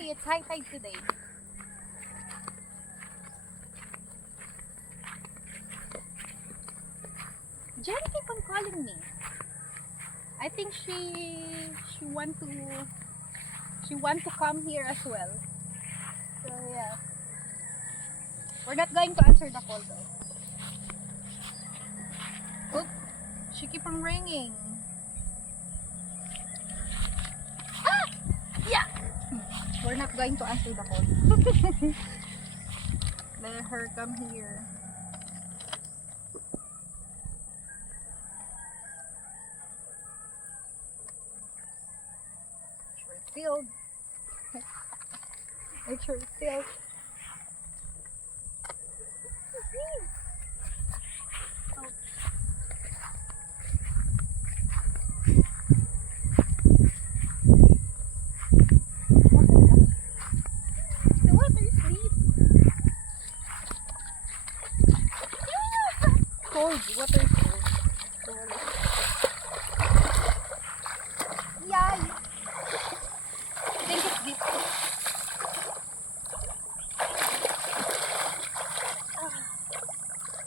It's high tide today. Jenny keep on calling me. I think she want to come here as well. So yeah. We're not going to answer the call though. Oh, she keep on ringing. Ah! Yeah. We're not going to answer the call. Let her come here. Filled. It's sure filled. The water is deep. Cold. Water is cold. Yeah. I think it's deep. Oh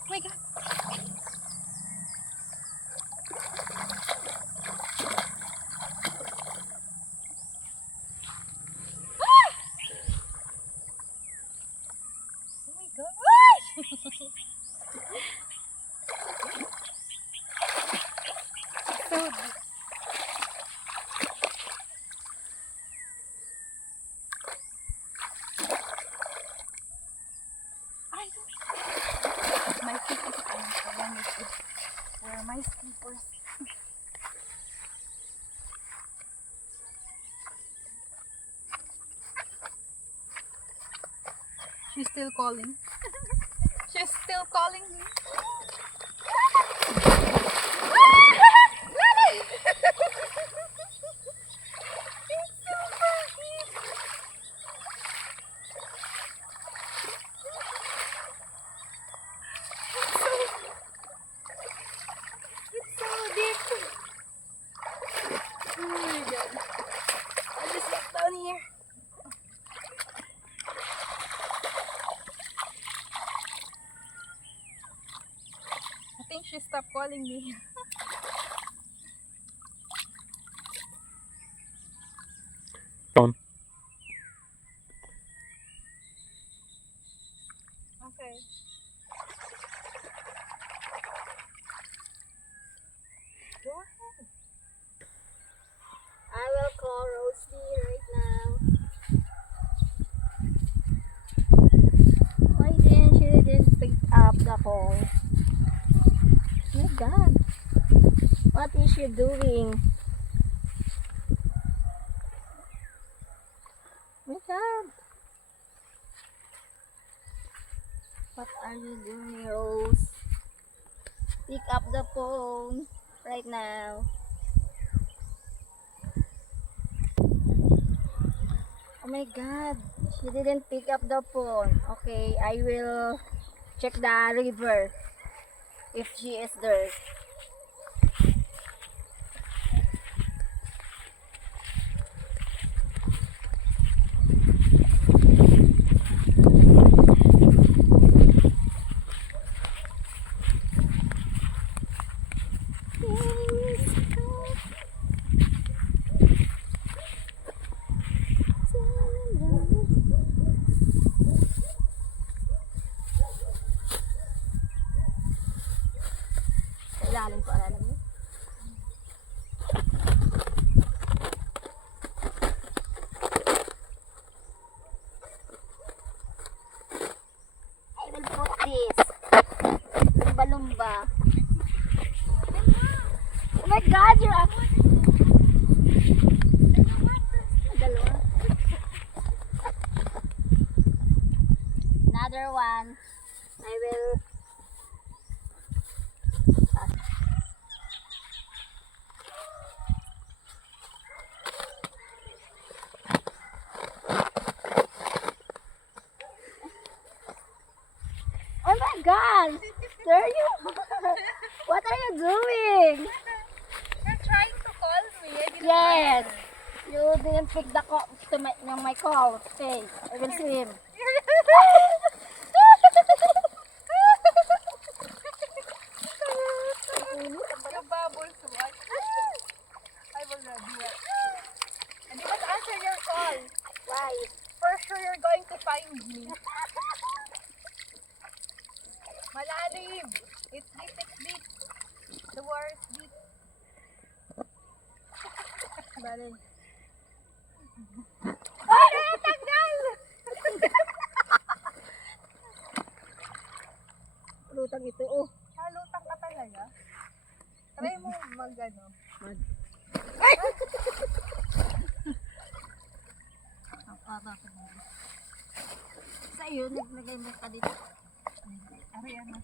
my god. Oh my god. So deep. My feet is where are my slippers? She's still calling. She's still calling me. It's super deep. It's so deep. Oh my god. I'll just get down here. I think she stopped calling me. On. Okay. Go ahead. I will call Rosie right now. Why didn't she pick up the call? Oh my god. What is she doing? Oh my god. What are you doing, Rose? Pick up the phone right now. Oh my god, she didn't pick up the phone. Okay, I will check the river if she is there. Ilalim ko, alam mo. I will put this. Lumba-lumba. Oh my god, you're up. Dalawa. Another one. I will. Oh my god! There you are! What are you doing? You're trying to call me. I didn't Yes! answer. You didn't pick the call to my call. Okay, I will swim. Your bubbles, what? I will not do it. And you must answer your call. Why? For sure you're going to find me. Malalim. It's deep. The war is deep. Bale. Ay! Tanggal! Lutang ito, oh. Halutang ka talaga. Try mo mag-ano. Ang aba ko na. Sa iyo, naglagay mo ka dito. Ariana.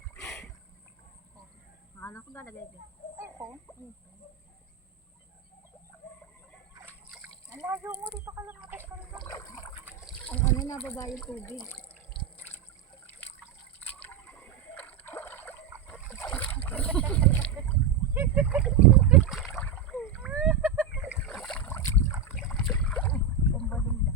Akala ko ba lagay dito? Ay po. Ang layo mo dito ka lang matas ka rin. Ang ano, nababa yung tubig. Pumbalong ba?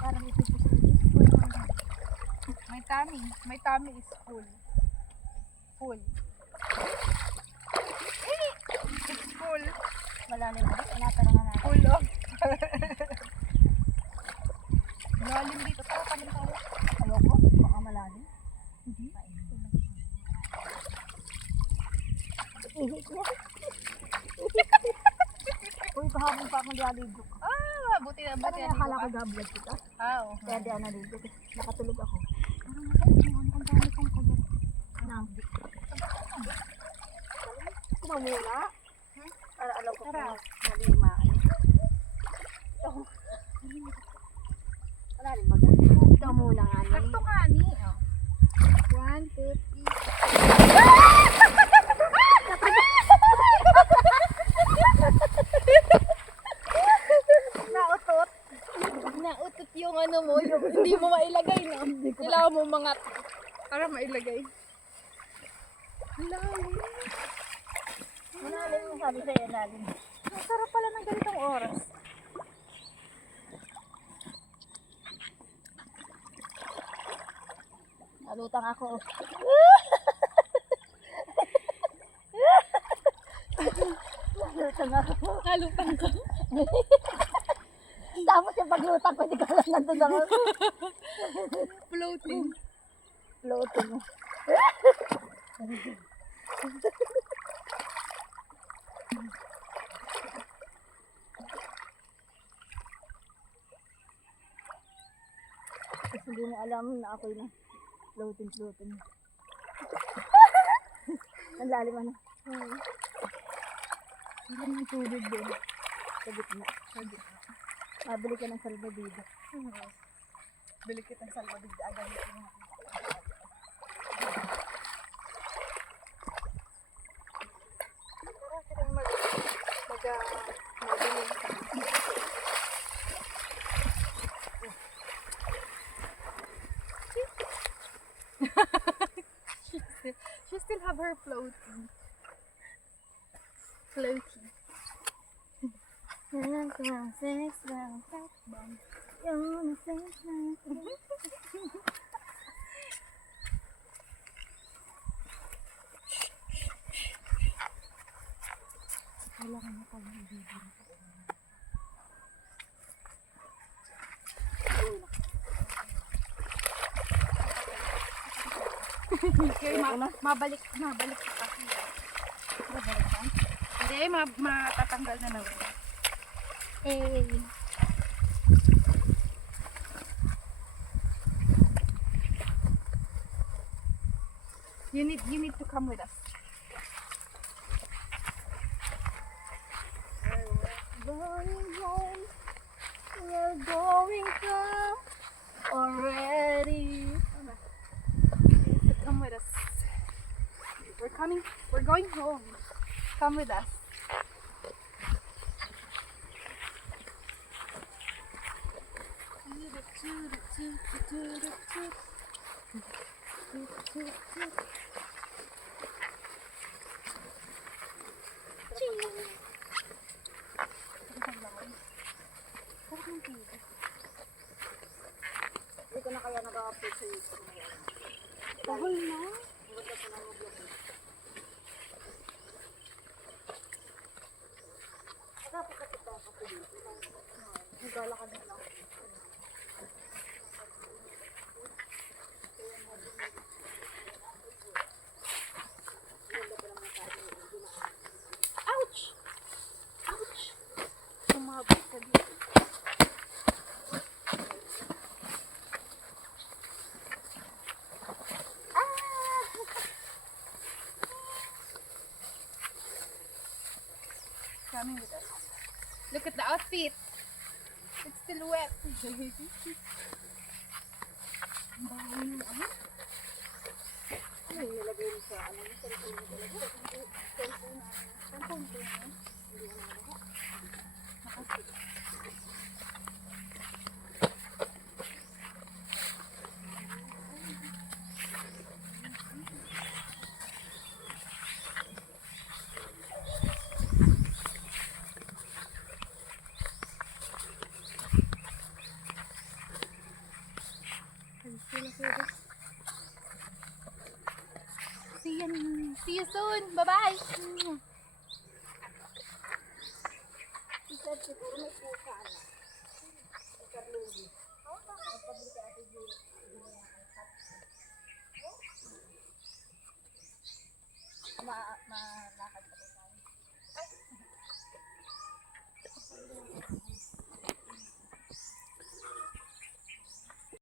Parang ito po sa My tummy is full. Full. It's full. malalim ba? Wala talaga natin. Full of. Malalim dito. Tara kami tayo. Ayoko, baka malalim. Hindi. Ihit niya. Uy, kahapon pa akong dialigo. Ah, buti na Parang nakakala ko gablog kita. Ah, oo. Kaya di ako naligo. Nakatulog ako. Parang masaya. Ang dami kong kagat. Nambi. Kumamula. Para alam ko Tara. kung malima. Ito. Malalim ba gan? Ito muna nga ni. Sakto nga ni. 1, 2, 3. Nautot. Nautot yung ano mo, yung hindi mo mailagay na. Kailangan mo mga para mailagay. Lalim. Malalim yung sabi sa'yo, lalim. Ang sarap pala ng ganitong oras. Nalutang ako. Nalutang ako. Kalutang ka. Tapos yung paglutang ko, hindi ko alam nandun ako. Floating. Floating. Tapos hindi mo alam na ako'y na floating. Ang lalim ano. Ang ng tubig din. Sa gitna. Mabili ka ng salvavidas. Bili kitang salvadid agad. She still have her floating. Okay, mabalik ka kasi. Mabalik ka? Hindi, matatanggal na naman. Eh, You need to come with us. going home. We're going home already. You need to come with us. We're going home. Come with us. Hindi ko na kaya nag-appreciate. Tahol na. Naglalakad na lang. Ouch! Ouch! Sumabot ka dito. Coming with us. Look at the outfit. It's still wet. Ang baho ng ano? Ano yung nilagay mo sa ano? Cellphone mo talaga? Cellphone ko na. See you soon. Bye-bye. Isa siguro may pusa na. Ikarlugi. Magpablika ate Julie. Malakad pa